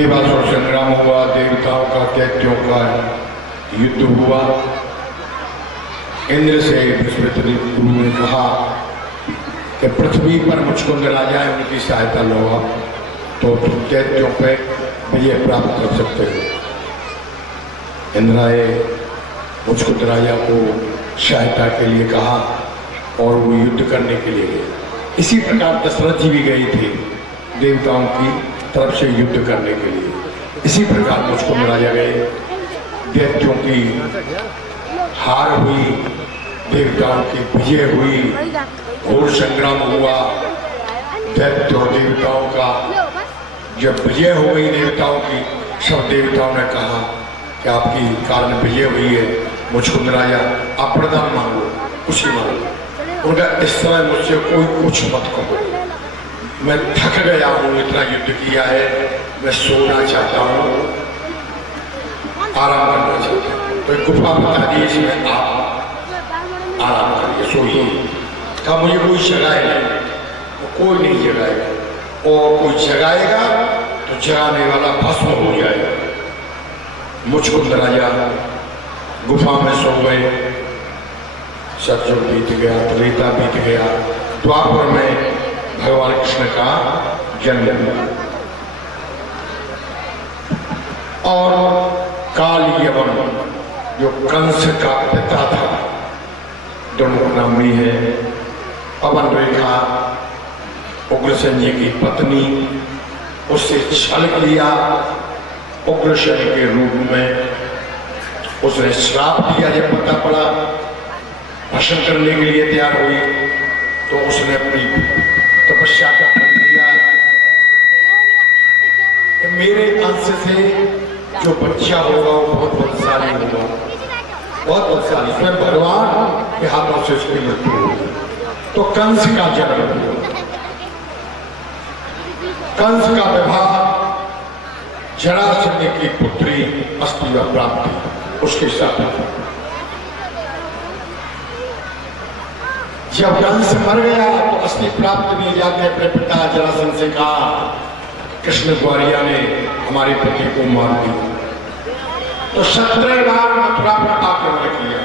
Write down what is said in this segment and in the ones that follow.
देवासुर संग्राम हुआ, देवताओं का दैत्यों का युद्ध हुआ। इंद्र से बृहस्पति गुरु ने कहा कि पृथ्वी पर मुचकुंद राजा है, उनकी सहायता लो आप, तो तुम दैत्यों पे विजय प्राप्त कर सकते हो। इंद्र आए, मुचकुंद राजा को सहायता के लिए कहा और वो युद्ध करने के लिए गए। इसी प्रकार दशरथ जी भी गए थे देवताओं की तरफ से युद्ध करने के लिए। इसी प्रकार मुचकुंद राजा गए, दैत्यों की हार हुई, देवताओं की विजय हुई, घोर संग्राम हुआ। दैत्य और देवताओं का जब विजय हो गई देवताओं की, सब देवताओं ने कहा कि आपकी कारण विजय हुई है, मुचकुंद राजा आप वरदान मांगो, खुशी मांगो। उनका इस समय मुझसे कोई कुछ मत कहो, मैं थक गया हूँ, इतना युद्ध किया है, मैं सोना चाहता हूँ, आराम करना चाहता हूँ। तो एक गुफा बता दी, इसमें आप आराम करिए, सोइए। कहा मुझे कोई जगाए नहीं, कोई नहीं जगाएगा, और कोई जगाएगा तो जगाने वाला भस्म हो जाएगा। मुचकुंद राजा गुफा में सो गए। सतयुग बीत गया, त्रेता बीत गया, द्वापर में भगवान कृष्ण का जन्म हुआ और काल यवन जो कंस का पिता था, दोनों नामी है, पवन रेखा उग्रसेन जी की पत्नी, उससे छल किया उग्रसेन के रूप में। उसने श्राप दिया, जब पता पड़ा भाषण करने के लिए तैयार हुई तो उसने अपनी तपस्या का फल दिया कि मेरे अंश से जो बच्चा होगा वो बहुत बलशाली होगा, बहुत बलशाली, स्वयं भगवान के हाथों से उसकी मृत्यु होगी। तो कंस का जन्म हुआ। कंस का विवाह जरासंध की पुत्री अस्तिवा प्राप्त उसके साथ। जब कंस मर गया तो अस्थि प्राप्त नहीं जाते, अपने पिता जरासंध से कहा कृष्ण ग्वारिया ने हमारे पति को मार दिया। तो 17 बार मथुरा पर आक्रमण किया,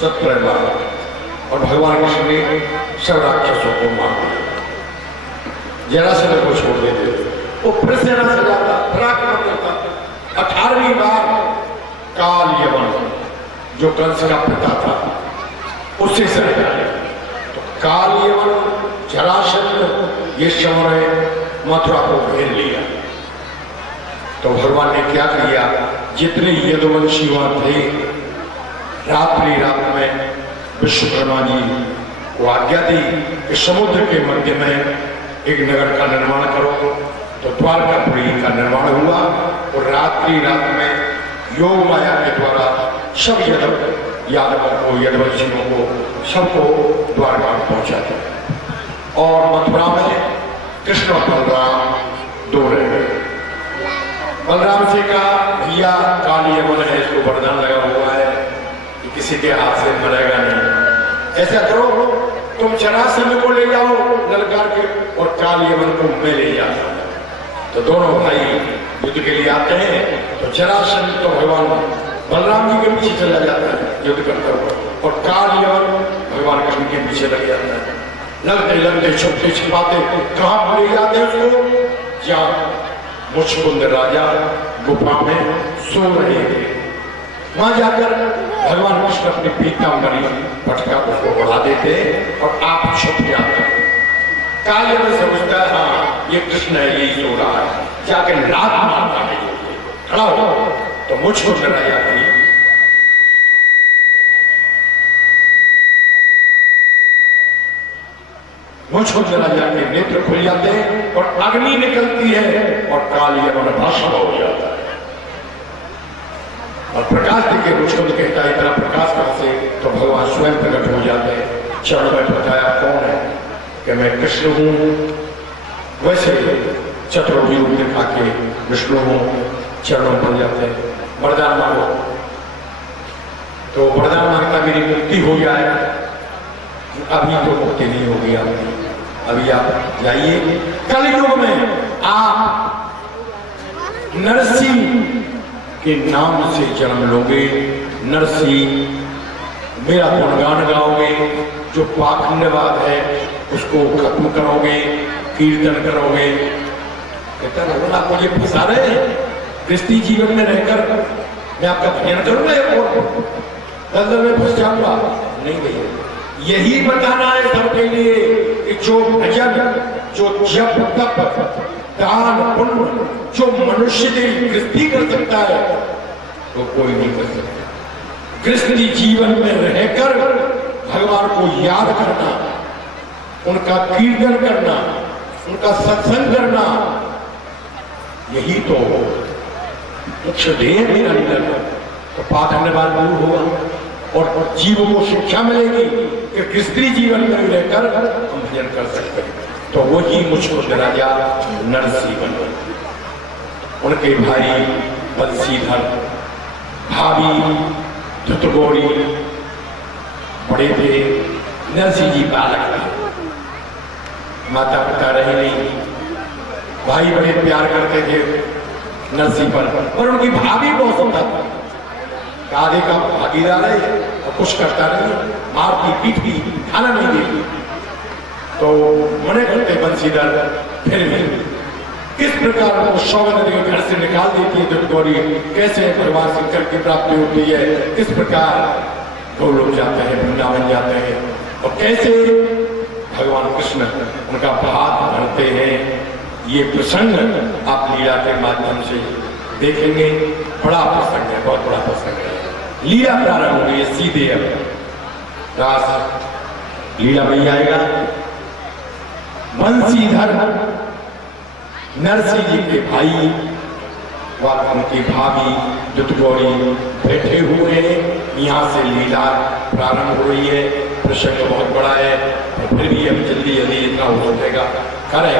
17 बार, और भगवान कृष्ण ने सब राक्षसों को मार दिया। जरासंध को छोड़ देते, वो फिर सेना सजाता, फिर आक्रमण करता। 18वीं बार काल यवन जो कंस का पिता था उससे सजा। काल यवन जरासंध ये समय मथुरा को घेर लिया। तो भगवान ने क्या किया, जितने यदुवंशी वहां थे, रात में विश्वकर्मा जी को आज्ञा दी कि समुद्र के मध्य में एक नगर का निर्माण करो। तो द्वारकापुरी का निर्माण हुआ और रात में योग माया के द्वारा सब यादवों को, यदुवंशियों को, सबको द्वारका पहुंचा दिया। और मथुरा में कृष्ण और बलराम दो रह गए। बलराम से कहा भैया काल यवन है, इसको वरदान लगा हुआ है कि किसी के हाथ से मरेगा नहीं, ऐसा करो तुम जरासंध को ले जाओ ललकार के और काल यवन को मैं ले जाता हूं। तो दोनों भाई युद्ध के लिए आते हैं। तो जरासंध तो भगवान बलराम जी के पीछे चला जाता है युद्ध करता हुआ, और काल यवन भगवान कृष्ण के पीछे लग जाता है। लगते छुपते छिपाते कहां ले जाते हैं उसको, जहां मुचकुंद राजा गुफा में सो रहे थे। वहां जाकर भगवान कृष्ण अपनी पीतांबरी पटका उसको बढ़ा देते और आप छुप जाते। काल यवन समझता है हाँ ये कृष्ण है, यही सो रहा है, जाकर लात मारता है, खड़ा हो। तो मुचकुंद राजा की मुचकुंद राजा के नेत्र खुल जाते हैं और अग्नि निकलती है और काल यवन भस्म हो जाता है। और प्रकाश देखिए, मुचकुंद कहता है इतना प्रकाश कहां से? तो भगवान स्वयं प्रकट हो जाते हैं, चरण में बताया कौन है कि मैं कृष्ण हूं। वैसे चतुर्भुज रूप दिखा के विष्णु हूं, चरणों पर जाते हैं, वरदान मांगो। तो वरदान मांगता मेरी मुक्ति हो जाए। अभी तो मुक्ति नहीं होगी आपकी, अभी आप जाइए कलयुग में आप नरसी के नाम से जन्म लोगे, नरसी मेरा गुणगान गाओगे, जो पाखंडवाद है उसको खत्म करोगे, कीर्तन करोगे। कहता है आप मुझे फंसा रहे हैं, गृहस्थी जीवन में रहकर मैं आपका भजन करूंगा और दलदल में फंस जाऊंगा? नहीं भैया, यही बताना है सबके लिए कि जो भजन, जो जप तप दान पुण्य जो मनुष्य ने गृहस्थी कर सकता है तो कोई नहीं कर सकता। गृहस्थी जीवन में रहकर भगवान को याद करना, उनका कीर्तन करना, उनका सत्संग करना, यही तो मुख्य ध्येय मेरा निकल तो पाखंडवाद दूर होगा और जीवों को शिक्षा मिलेगी कि गृहस्थी जीवन में रहकर हम भजन कर सकते हैं। तो वही मुझको राजा नरसी बने। उनके भाई बंसीधर, भाभी धुतगौरी बड़े थे, नरसी जी बालक थे, माता पिता रहे नहीं। भाई बड़े प्यार करते थे नरसी पर उनकी भाभी बहुत सुंदर थी, आधे का भागीदार है और कुछ करता नहीं, मारती पीटती, खाना नहीं देती। तो मने करते बंसीधर, फिर भी किस प्रकार वो सौगंध नदी के घर से निकाल देती है धुतगौरी, कैसे भगवान शंकर की प्राप्ति होती है, किस प्रकार गोलोक जाते हैं, वृंदावन जाते हैं और कैसे भगवान कृष्ण उनका भात भरते हैं। ये प्रसंग आप लीला के माध्यम से देखेंगे। बड़ा प्रसंग है, बहुत बड़ा प्रसंग है। लीला प्रारंभ हुई है सीधे, अब रास लीला में आएगा। बंसीधर नरसी जी के भाई व उनकी भाभी धुतगौरी बैठे हुए हैं। यहाँ से लीला प्रारंभ हुई है। प्रसंग बहुत बड़ा है, फिर भी अब जल्दी जल्दी इतना हो जाएगा करें।